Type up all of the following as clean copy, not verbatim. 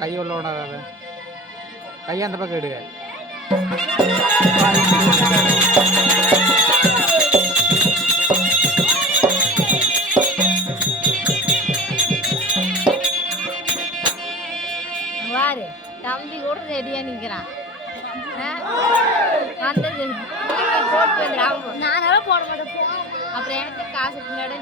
கையை உள்ள விடாத, கையை அந்த பக்கம் எடுங்க. வாரு தம்பி கூட ரெடியா நிக்கிறான். போட்டு நானும் போட மாட்டேன். அப்புறம் எனக்கு காசு பின்னாடி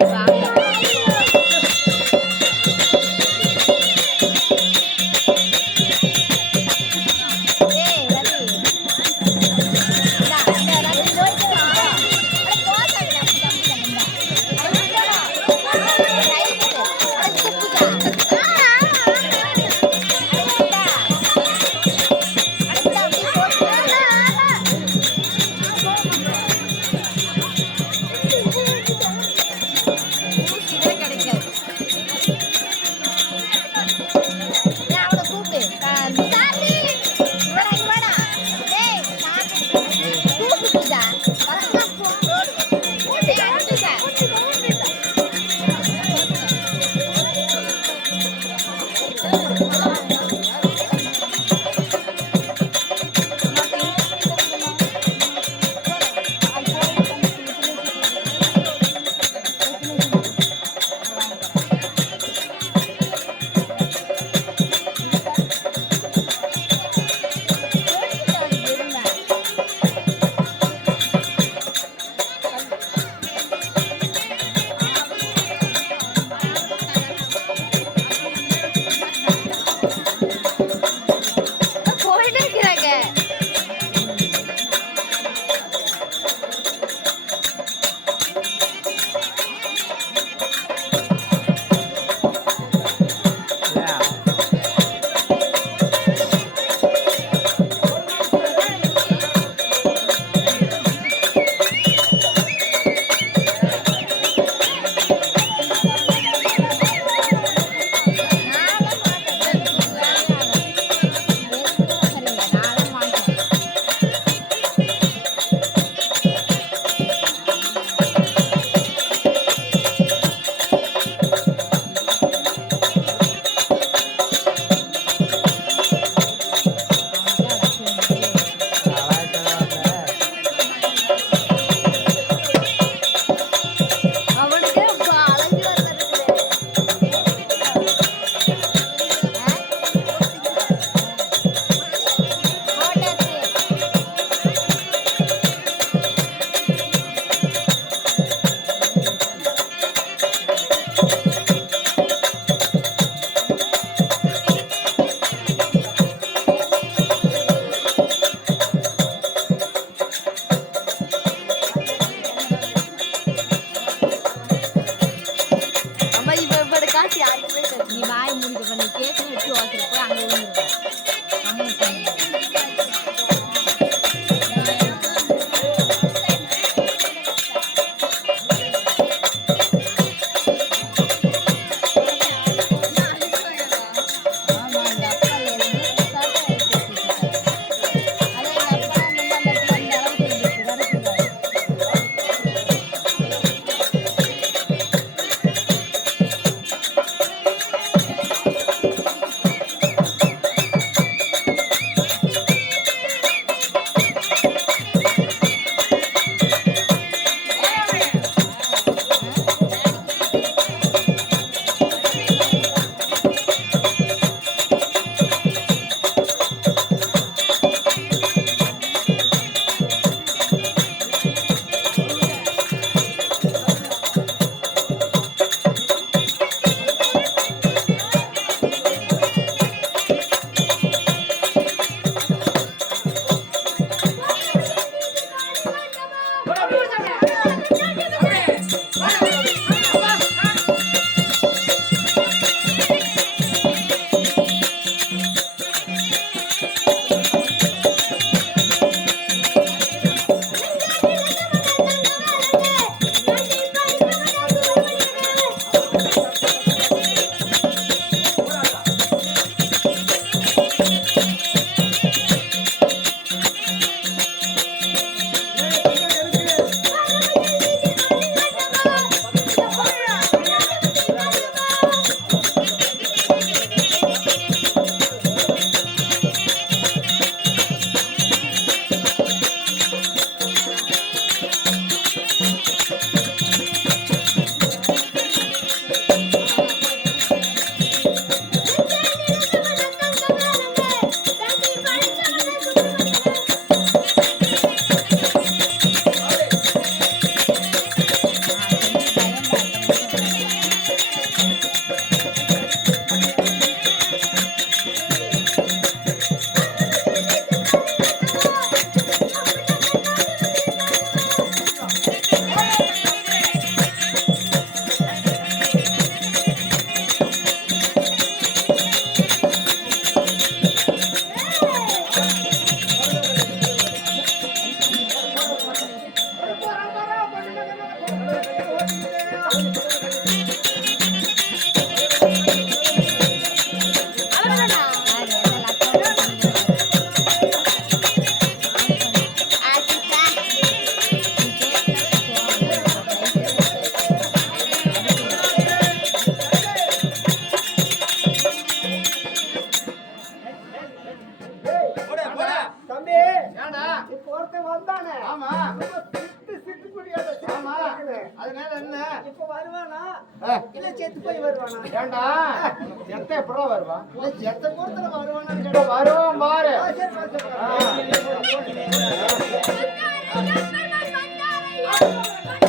வருவான் பாரு.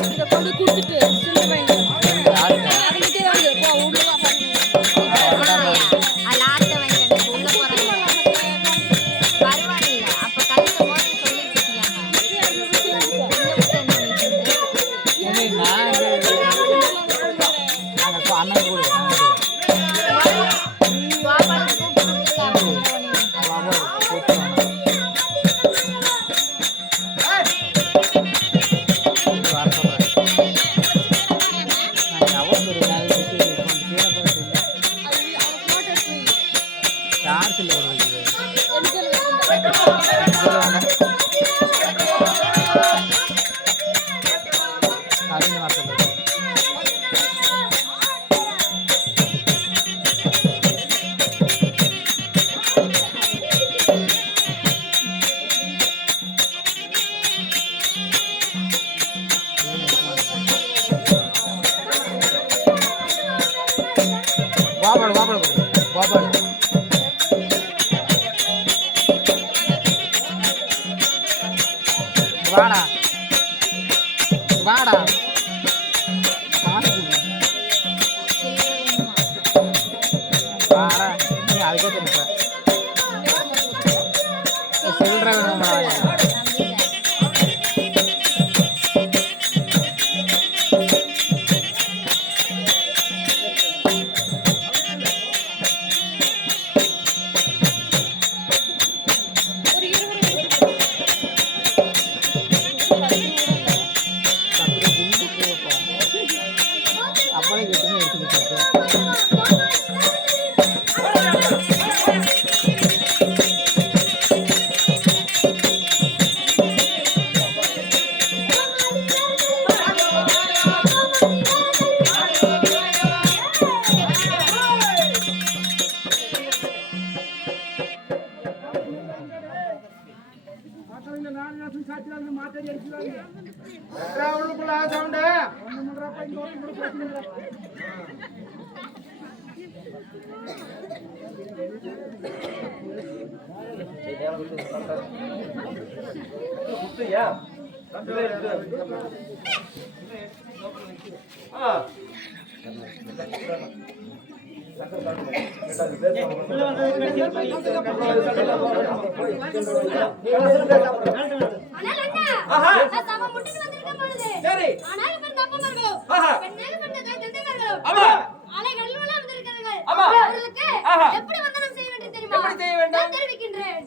இதை கொண்டு கொடுத்துட்டு சில்லறை வாங்கி அதுக்கிட்டே வந்து போ உள்ள வா பாருங்க லாஸ்ட் வாங்கி உள்ள போறாங்க பரவாயில்லை அப்ப கையில ஓடி சொல்லிட்டு இருக்கியாமா அண்ணன் கூட வாபாடு வாபாடு வாபாடு வாடா வாடா வாடா நீ அதுக்கே தெரிஞ்ச சில்லறை வேணுமா அப்பளை கேட்டுன்னு எடுத்துக்கிட்டு எப்படி வந்தனம் செய்ய வேண்டும் தெரியுமா? நான் தெரிவிக்கின்றேன்.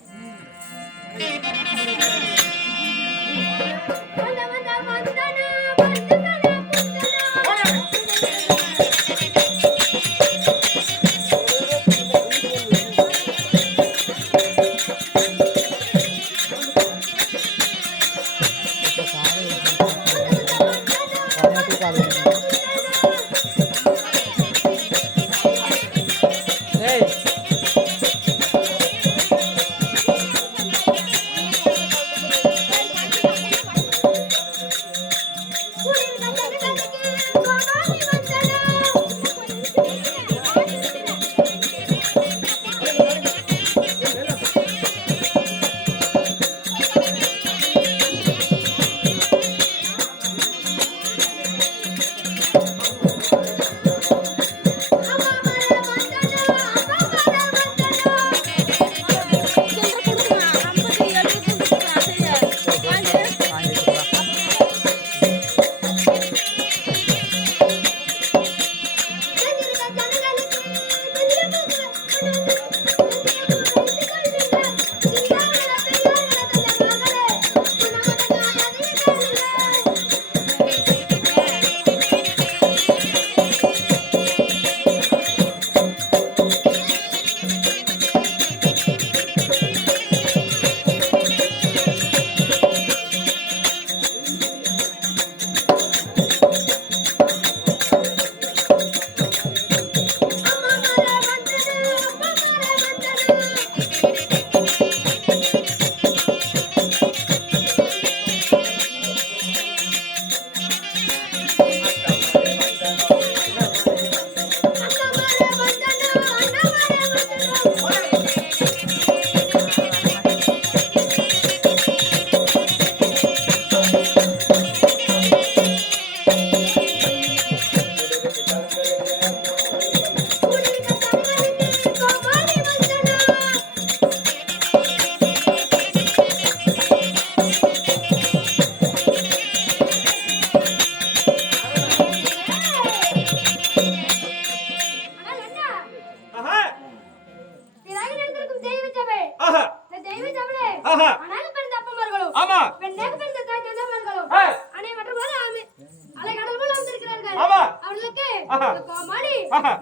இந்த கோமாளி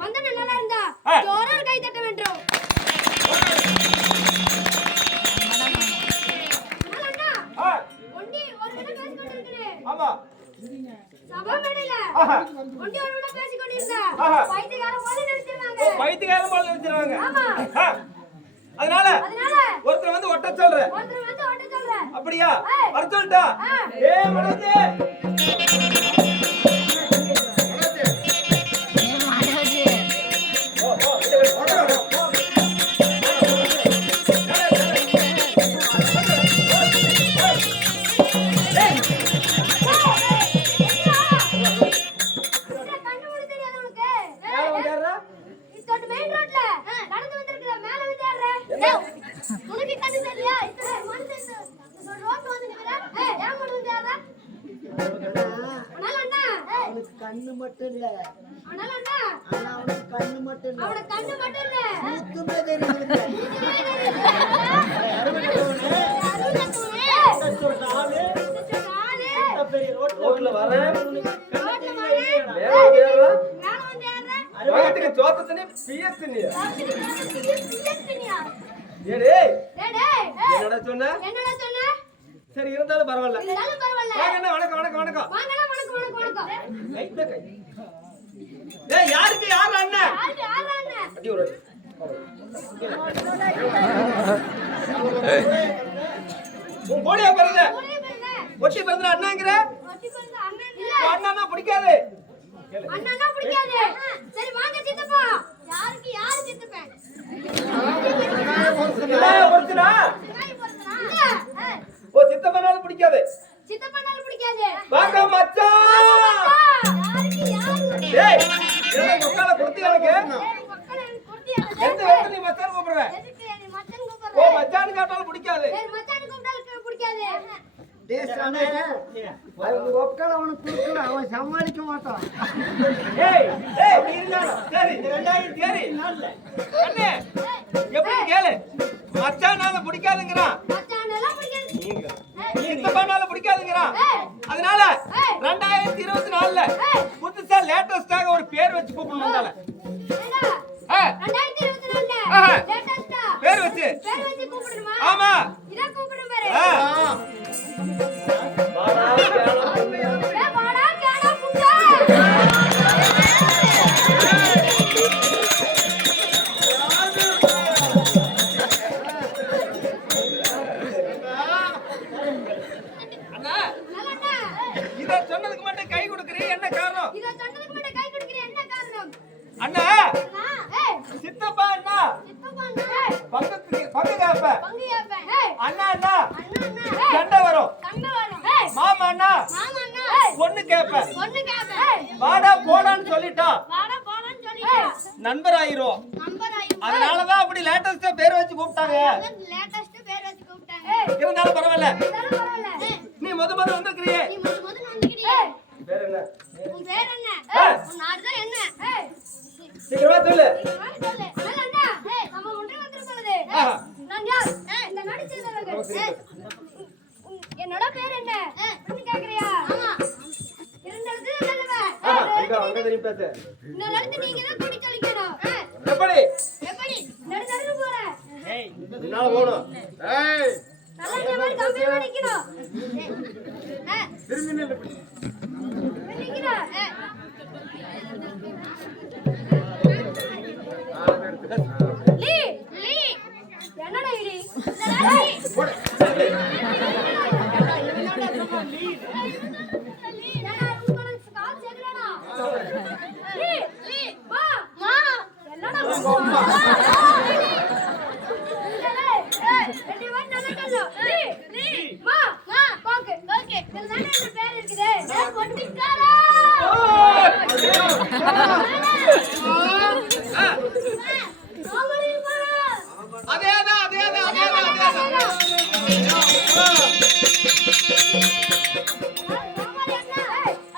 வந்து நல்லா இருந்தா ஜோரா ஒரு கை தட்ட வேண்டும். ஒண்டி ஒரு விட பேசி கொண்டிருக்கிறேன். ஆமா சபா மேடையில ஒண்டி ஒரு விட பேசி கொண்டிருந்தா பைத்தியக்கார போல நினைச்சிருவாங்க. ஓ பைத்தியக்கார போல நினைச்சிருவாங்க. ஆமா அதனால ஒருத்தர் வந்து ஒட்ட சொல்றேன். ஒருத்தர் வந்து ஒட்ட சொல்றேன். அப்படியா வர சொல்லிட்டா ஏய் மனோஜ் கண்ணு மட்டும் இல்ல ஆனா அவனுக்கு கண்ணு மட்டும் இல்ல அவன கண்ணு மட்டும் இல்ல மூக்குமே தெரியுது ரோட்ல வரேன் ஜோத்தனே பியஸ்னியா ஏய் என்னடா சொன்ன சரி இருந்தாலும் பரவாயில்ல வாங்க வணக்கம் வணக்கம் வணக்கம் கைட்ட கை ஏய் யாருக்கு யார் அண்ணன் அடி ஒரு உன் கோடியா பிறந்த ஒட்டி பிறந்த அண்ணாங்கற அண்ணனா பிடிக்காது அண்ணனா பிடிக்காது சரி வாங்க சித்தப்பா யாருக்கு யார் சித்தப்பேன் பொறுத்துடா ஓ சித்தப்பனால பிடிக்காது சித்தப்பனால பிடிக்காது வாங்க மச்சான் யாருக்கு யார் ஏய் என்ன மொக்கால கொடுத்தி எனக்கு மக்கள் எனக்கு கொடுத்தியா எந்த வரைக்கும் நீ மச்சான் கூப்பிடுற எதுக்கு நீ மச்சான் ஓ கூப்பிடுற மச்சான் கேட்டாலும் பிடிக்காது சரி மச்சான் கூப்பிட்டாலும் பிடிக்காது அவனுக்கு கொடுக்கல அவன் சமாளிக்க மாட்டான் ஏய் ஏய் நீ இருந்தானே சரி இந்த ரெண்டாயிரம் சரி அண்ணே எப்படி கேளு மச்சானால பிடிக்காதுங்கறான் மச்சானால பிடிக்காது சித்தப்பனால பிடிக்காதுங்கறான் அதனால 2024ல புதுசா லேட்டஸ்டாக ஒரு பேர் வச்சு கூப்பிடணும்டால 2024ல லேட்டஸ்டா பேர் வச்சு கூப்பிடுமா ஆமா இத கூப்பிடுற பாரு வாடா கேடா புட்டா அண்ணா இத சொன்னதுக்கு மட்டும் கை கொடுக்கறீ என்ன காரணம் இத சொன்னதுக்கு மட்டும் கை கொடுக்கறீ என்ன காரணம் அண்ணா சித்தப்பா அண்ணா சித்தப்பா அண்ணா பங்கு கேப்ப பங்கு கேப்பேன் அண்ணா அண்ணா அண்ணா சண்டை வரும் கண்ணு வரும் மாமா அண்ணா மாமா அண்ணா பொண்ணு கேப்ப பொண்ணு கேப்பேன் வாடா போடான்னு சொல்லிட்டான் வாடா போறான்னு சொல்லிட்டு நண்பர் ஆயிரும் நம்பர் ஆயி அதனாலதான் அப்படி லேட்டஸ்டா பேர் வச்சு கூப்பிட்டாங்க லேட்டஸ்ட் பேர் வச்சு கூப்பிட்டாங்க இருந்தாலும் பரவாயில்ல பரவாயில்ல நீ முத வந்திருக்கிறியே நீ முதல்ல வந்துக்கிறியே பேர் என்ன உன் பேர் என்ன உன் நாடு தான் என்ன சீக்கிரமா சொல்லு சொல்லு அண்ணா நம்ம ஒன்றே வந்து சொல்லுது நான் யார் இந்த நாடு சேர்ந்தவர்கள் என்னோட பேர் என்ன என்ன கேக்குறியா ஆமா இருந்தது நல்லவ அங்க திரும்பி பேசு இந்த நடந்து நீங்க தான் கூடி கழிக்கணும் எப்படி எப்படி நடந்து போற ஏய் என்னால போணும் ஏய் நல்லா இந்த மாதிரி கம்பீரமா நிக்கணும் திரும்பி நில்லு நிக்கணும் லீ லீ என்னடா இடி போடு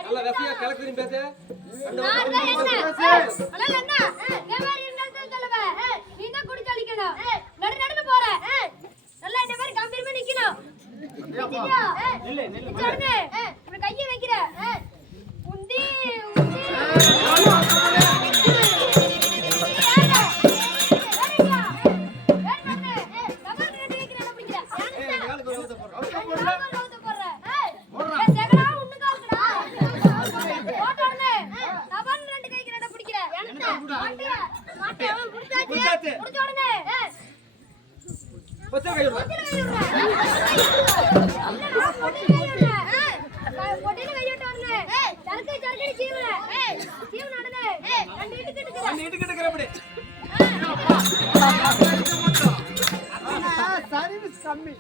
நல்ல ரசியா கலக்குறீ பேசு கையை வைக்கிற உந்தி கை விடுறேன். பொட்டில கை விட்டு வரணும். சரக்கு சரக்கு சீவல. சீவ நடனே. ரெண்டு இட்டுக்கு இட்டுக்கு. அந்த இட்டுக்கு எடுக்கிறபடி. சர்வீஸ் கம்மி.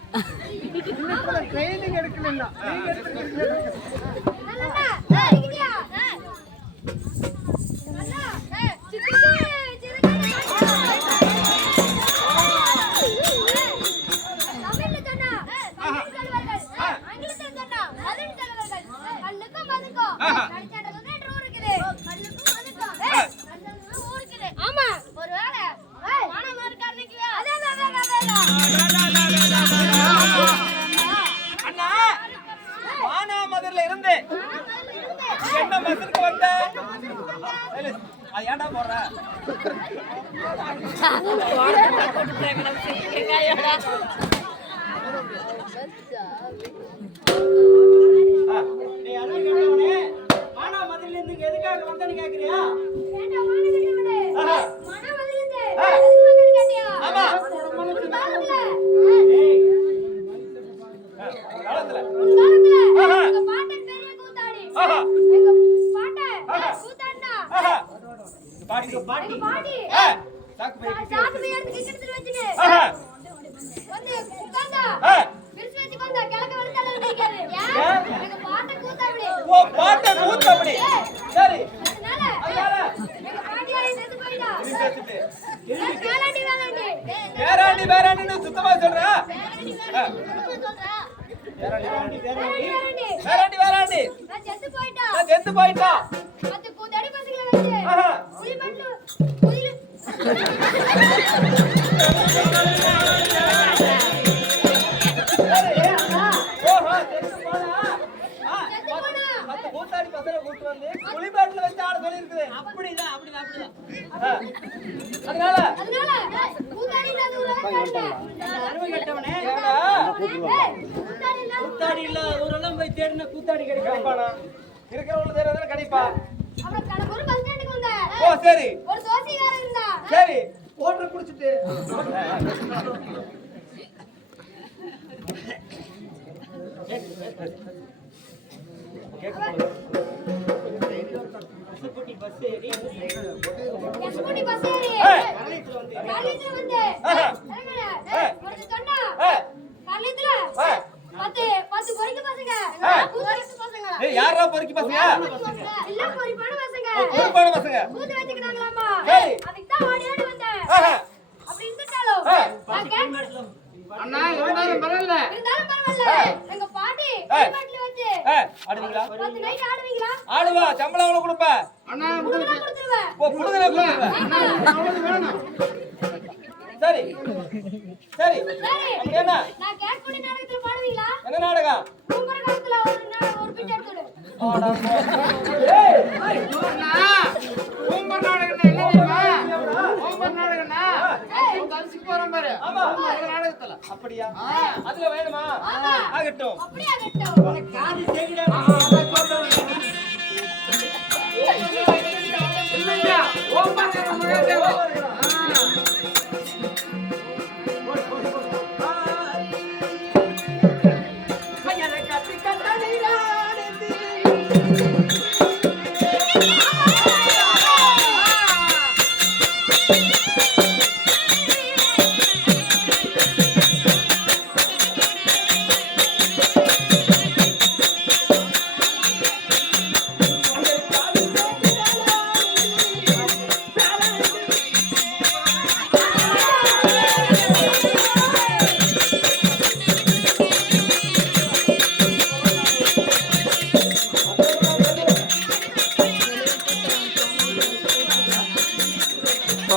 இன்னும் ட்ரைனிங் எடுக்கலன்னா சுத்தமா சொல்றா. செத்து போயிட்டா. கூத்தாடி பசங்க கூட்டு வந்து குளிப்பாட்டில் வச்சு ஆட சொல்லி இருக்குது. அப்படிதான் அப்படிதான் அப்படிதான். அதனால கூத்தாடி இல்ல ஊரெல்லாம் போய் தேடின கூத்தாடி கிடைப்பானா? இருக்கிறவங்க தேடுறதான கிடைப்பா. ஓ சரி சரி ஓட்டரை குடிச்சிட்டு யாரா பொறுக்கி பசங்க? பொறுப்பான பசங்க. அண்ணா இருந்தாலும் பரவாயில்ல. எங்க பாட்டி ஆடுவீங்களா? ஆடுவா. சம்பளம் எவ்வளவு கொடுப்ப? அண்ணா வேணும். சரி சரி என்ன என்ன நாடகம்? அப்படியா? அதுல வேணுமா? ஆகட்டும்.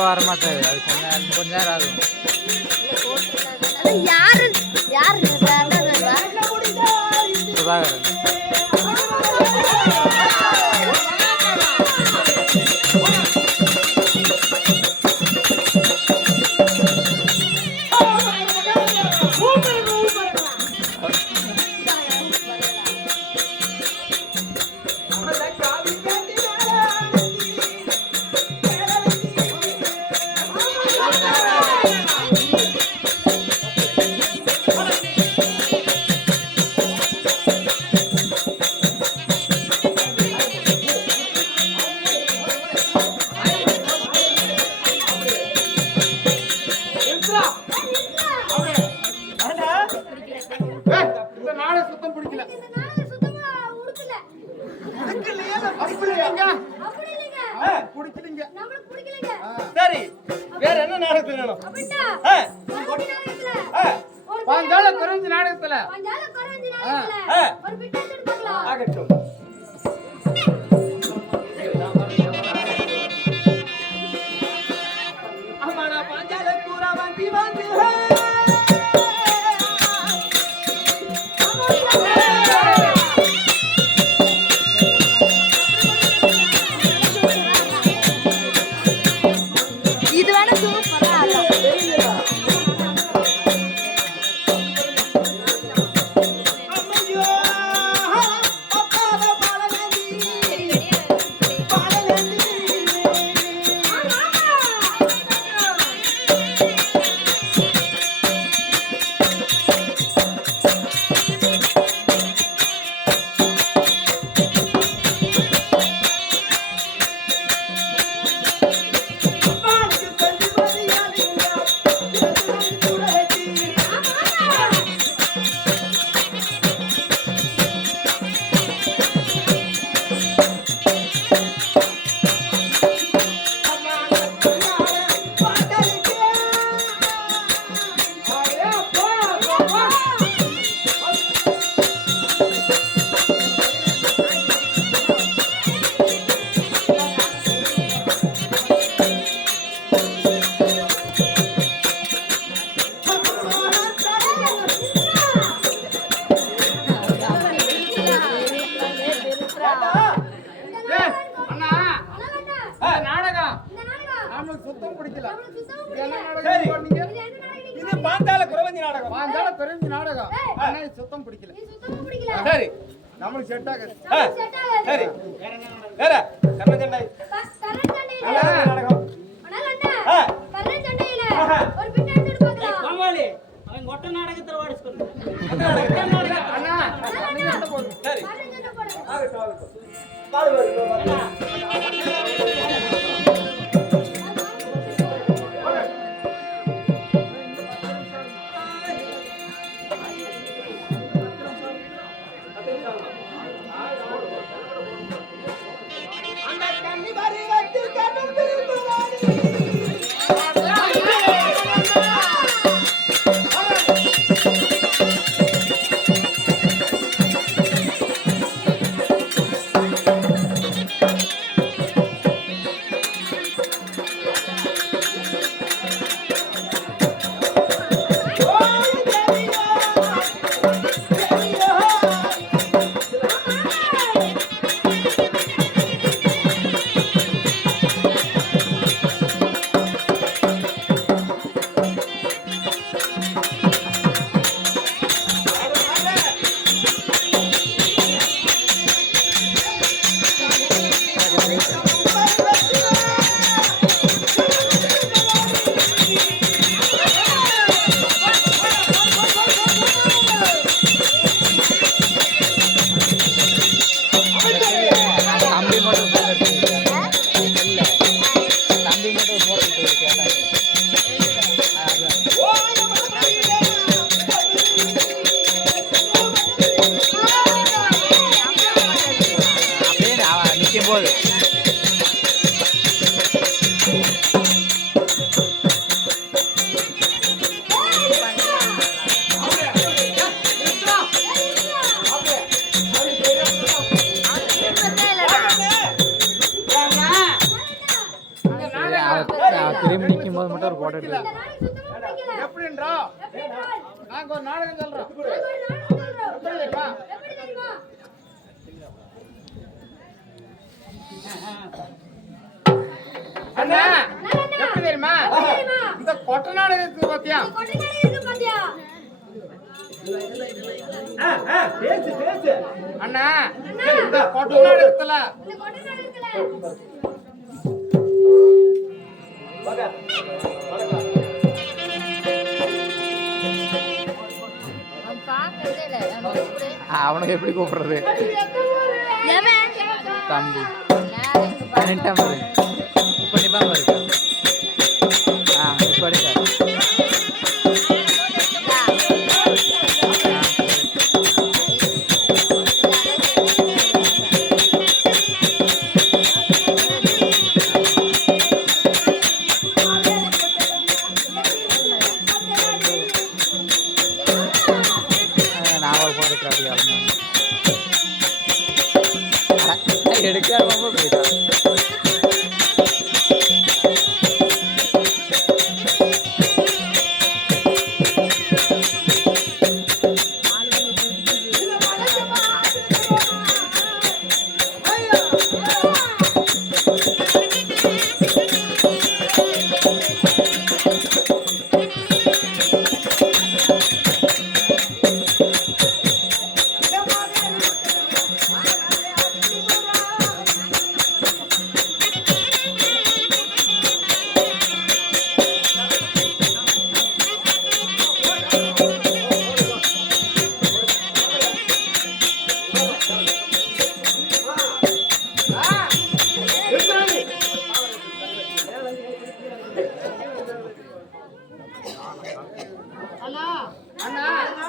வர மாட்டாரு. அது கொஞ்ச நேரம் ஆகும். யாரு யாரு சுதாகரன். அப்படி இல்லைங்க. அப்படி இல்லைங்க. பிடிக்கலீங்க. நம்மளுக்கு பிடிக்கலைங்க. சரி வேற என்ன நாடகத்துல வேணும்? அப்படின்னா, ஆ, குறவஞ்சி நாடகத்துல ஆ, ஒரு பாஞ்சால குறைஞ்ச நாடகத்துல பஞ்சால குறவஞ்சி நாடகத்துல ஆ. ஒரு பிட் எடுத்து பார்க்கலாம். ஆகட்டும். அம்மாடா பாஞ்சால கூறா வந்து வந்து இது வேணா சூப்பரா அம்மையோ அப்பாவ பாலனதி பாலனதி மானுக்கு தந்தி மதியாதிங்க எதுவும் கூடடி ஏய், அண்ணா இந்த நாடகம் இந்த நாடகம் நம்மளுக்கு சுத்தம் பிடிக்கல. நம்மளுக்கு சுத்தமா இது என்ன பிடிக்கல. நாடகம் போடுறீங்க? இது என்ன நாடகம்? இது பாந்தாள குறவஞ்சி நாடகம். பாஞ்சால குறைஞ்ச நாடகம். ஆனா இது சுத்தம் பிடிக்கல. இது சுத்தமா பிடிக்கல. சரி நம்மளுக்கு செட் ஆகாது. நம்மளுக்கு செட் ஆகாது. சரி வேற கர்ணச்சண்டை கரண் சண்டையில நல்ல நாடகம். ஆனால் அண்ணா ஆ. கரண் சண்டையில ஆஹா. ஒரு பிட் எடுத்து பார்க்கலாம். கோமாளி அவன் கொட்ட நாடகத்துல வாடிச்சுக்கணும் அண்ணா நீங்க என்ன போடுங்க? சரி கரண் சண்டை போடுங்க. ஆகட்டும் ஆகட்டும் பாடுவாரு அந்த கண்ணி பரிவத்தில் கண்ணும் திரும்புவானே தம்பி மட்டும் போட்டு இல்ல தம்பி மட்டும் போட்டு கேட்டாங்க. அப்படியே அவன் நிற்கும் போது அவன் திரும்பி நிற்கும் போது மட்டும் ஒரு போட்டோ எடுத்து இந்த நாடகம் சுத்தமா பிடிக்கல. எப்படின்றா எப்படி என்றால், நாங்க ஒரு நாடகம் சொல்றோம். நாங்க ஒரு நாடகம் சொல்றோம். எப்படி தெரியுமா? எப்படி தெரியுமா? அண்ணா அண்ணா, எப்படி தெரியுமா? எப்படி தெரியுமா? இந்த கொட்டை நாடகத்துக்கு பாத்தியா? இந்த கொட்டை நாடகம் இருக்கு பாத்தியா? பேசு பேசு அண்ணா இந்த கொட்டை நாடகத்துல இந்த கொட்டை நாடகத்துல வாங்க வணக்கம் அவனுக்கு எப்படி கூப்பிடுறது? தம்பி நின்ட்டான் பாரு. இப்ப நிப்பான் பாரு. இப்ப அடிச்சாரு. எடுக்காம போயிட்டான். அண்ணா அண்ணா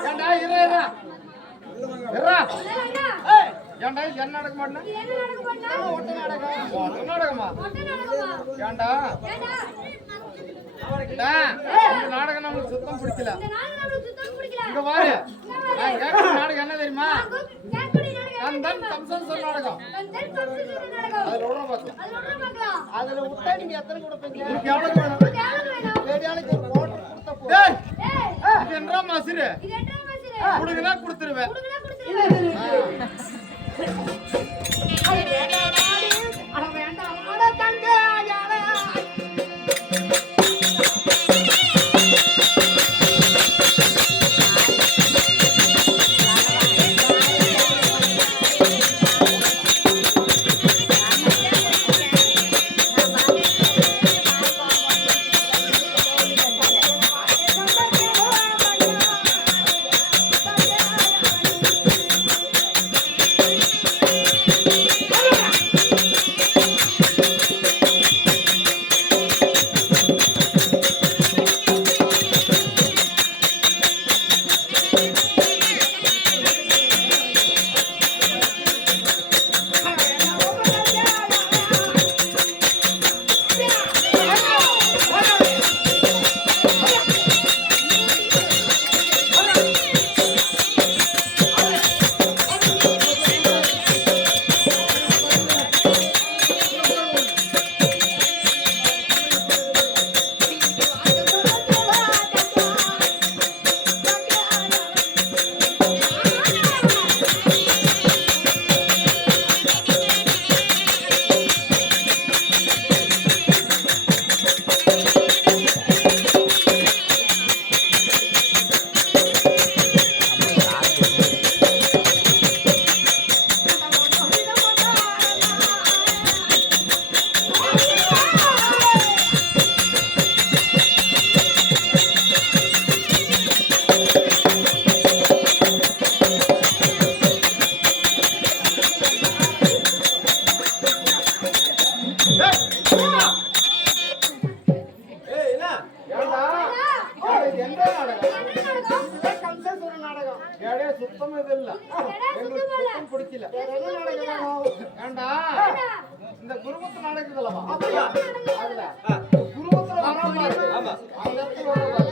ஏண்டா இரு இரு இரு அண்ணா, ஏண்டா இது என்ன நடக்க மாட்டேன் இது என்ன நடக்க போறா? ஒட்ட நாடகம் ஒட்ட நாடகமா ஒட்ட நடக்குமா? ஏண்டா ஏண்டா, இந்த நாடகம் நம்மளுக்கு சுத்தம் பிடிக்கல இந்த நாள் நம்மளுக்கு சுத்தம் பிடிக்கல. இங்க பாரு நான் கேட்கிற நாடகம் என்ன தெரியுமா கேட்கக்கூடிய நாடகம் என்ன கந்தன் தெரியுமா? கம்சன் சொல் நாடகம் கந்தன் கம்சன் நாடகம். அதுல விட பார்க்கலாம் அது ஒண்ணு பார்க்கலாம். அதுல விட்டா நீங்க எத்தனை கொடுப்பீங்க உங்களுக்கு எவ்வளவு வேணும் உங்களுக்கு எவ்வளவு வேணும்? லேடியாளுக்கு ஒரு கோட்டை கொடுத்தா போதும் டேய் ஏய், இது என்ன மசிரு இது என்ன மசிரு? குடுங்கனா கொடுத்துருவேன் குடுங்கனா கொடுத்துருவேன். அட வேண்டாம் அட தங்க யாரே சுத்தம் இது இல்ல எங்களுக்கு சுத்தம் பிடிக்கல ஏண்டா இந்த குருமத்து நடக்குதுல்லவா அதுல குருமத்துல வராம ஆமா. அந்த இடத்துல வராம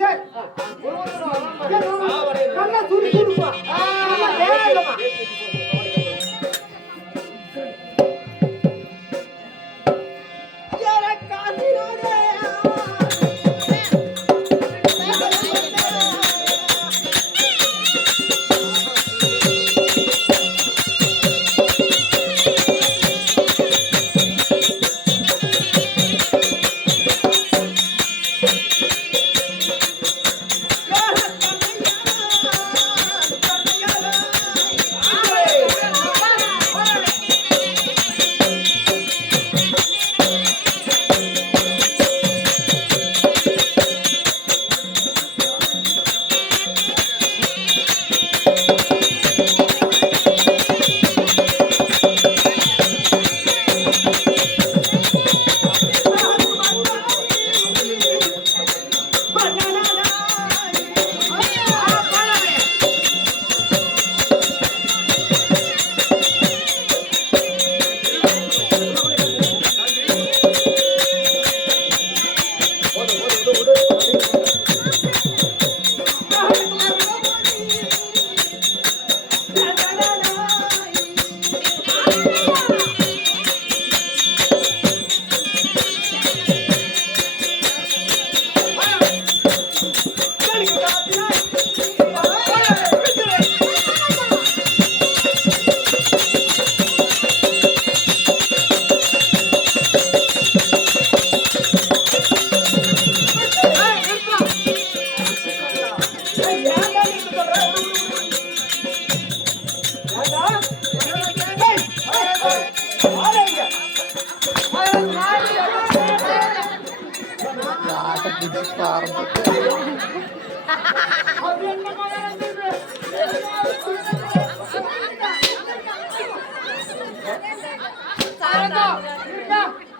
சரி குருமத்துல வராம நல்லா துடி துடிப்பா ஏலமா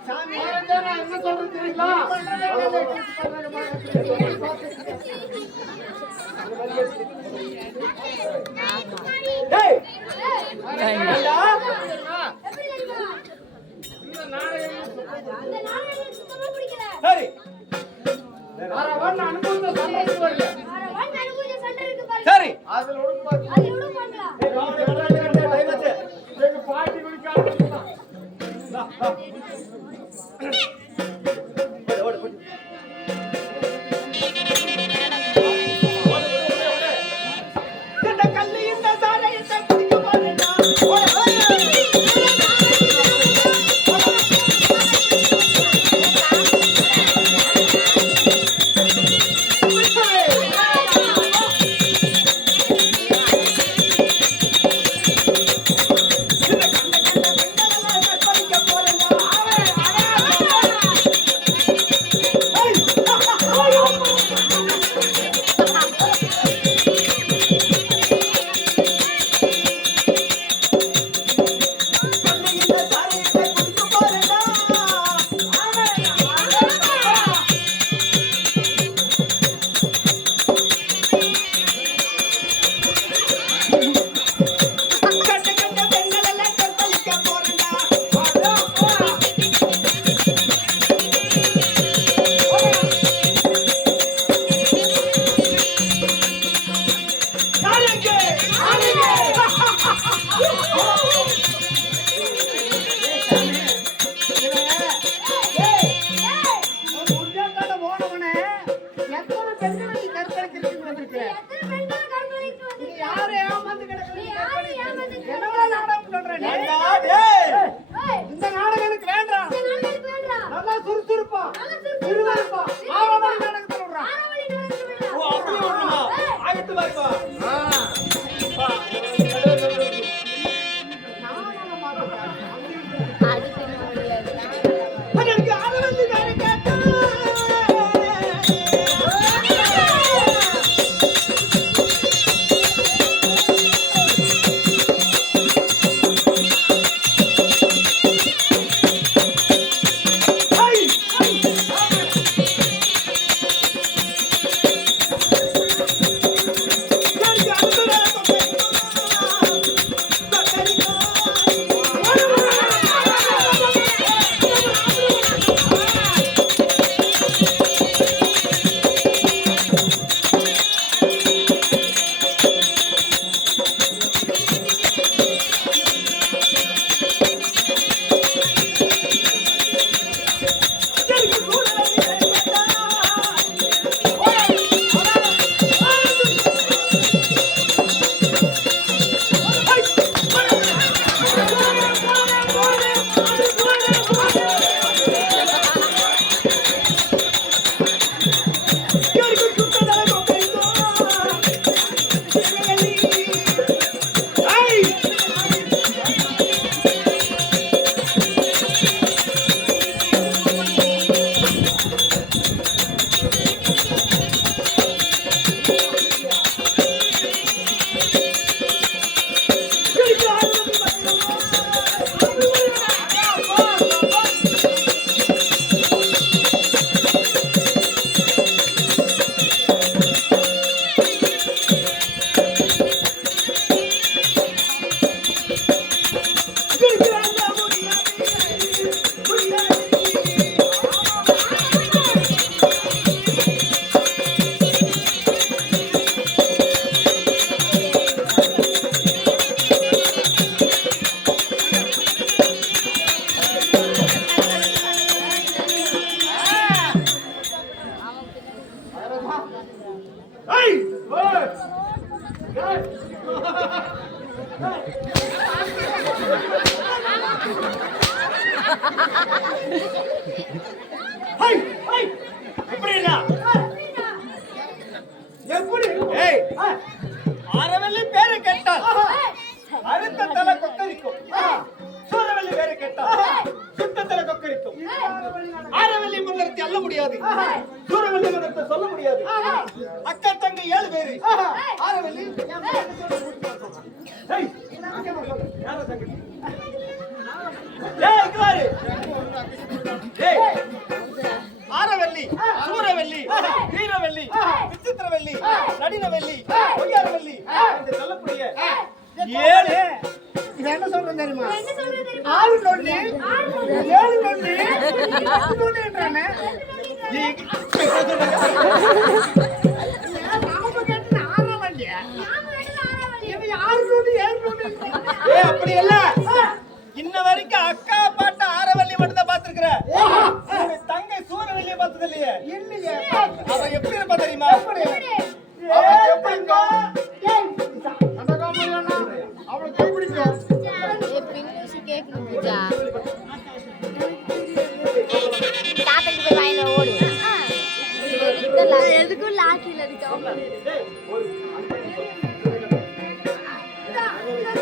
சாமி நான் என்ன சொல்றது தெரியுங்களா? டேய் இந்த நாடகம் சுத்தமா பிடிக்கல. சரி அரவன் அனுபவத்தை சொல்றது வரல. அரவன் அனுபூதி சண்டை இருக்கு பாருங்க. சரி அதுல ஒடுப்பாது. அது விட மாட்டலாம். டைம் ஆச்சு. எங்க பாட்டி குடிக்காம ஓடு ஓடு இந்த கல்லு இந்த சாரையத்தை பிடிக்க மாட்டேன்டா. ஓடு எத்தனை பெண்களை நீ கற்பழிக்கிறதுக்கு வந்திருக்கிற? எத்தனை பெண்களை கற்பழித்து நீ வந்திருக்க? யாரை ஏமாந்து கிடக்குற? நீ யாரை ஏமாந்து என்னடா நாடகம் சொல்ற நீ? ஏண்டா டேய் ஏய், இந்த நாடகம் எனக்கு வேண்டாம். இந்த நாடகம் வேண்டாம். நல்லா சுறுசுறுப்பா நல்லா சுறுசுறுப்பா. விறுவிறுப்பா ஆரம்பம் நாடகத்தில் விடுறான். ஆரவழி நாடகம் வேண்டாம். ஓ அப்படியே வரணுமா? ஏய், ஆகட்டு பாருப்பா. நாடகம் மாட்டேன். எனக்கு ஆரவந்து தான கேட்டா. எப்படி ஏய் ஆரவல்லி பேரை கேட்டால் அடுத்த தலை கொக்கரிக்கும் சூரவல்லி பேரை கேட்டால் சுத்த தலை கொக்கரிக்கும் நமஸ்கரிக்கும். ஆரவல்லி மந்திரத்தை அல்ல முடியாது, சூரவல்லி மந்திரத்தை சொல்ல முடியாது. அக்கா தங்க 7 பேரு. ஆரவல்லி ஏய், யார தங்கச்சி? ஏய், இங்க பாரு. ஏய், ஆரவல்லி, சூரவல்லி, வீரவல்லி, விசித்திரவல்லி, நடினவல்லி, பொய்யாரவல்லி என்று சொல்லக்கூடிய 7. இது என்ன சொல்றேன் தெரியுமா? என்ன சொல்றது தெரியுமா? 6 நொண்டி 7 நொண்டி 8 நொண்டின்றானே. நாம கேட்டது 6 நொண்டி. நாம வேண்டது ஆறாவளி. இது 6 நொண்டி 7 நொண்டி. ஏய், அப்படி இல்ல. இன்ன வரைக்கும் அக்கா பாட்ட ஆரவல்லி மட்டும் தான் பாத்துருக்கிற. தங்கை சூரவல்லிய பார்த்தது இல்லையே. இல்லையே. அவ எப்படி இருப்பா தெரியுமா? எப்படி? அவ எப்படிங்க? அந்த காமெடியானா அவளுக்கு கை பிடிக்கும். எதுக்கும் லாக்கில இருக்கா?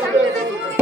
தங்கத்தை சூடு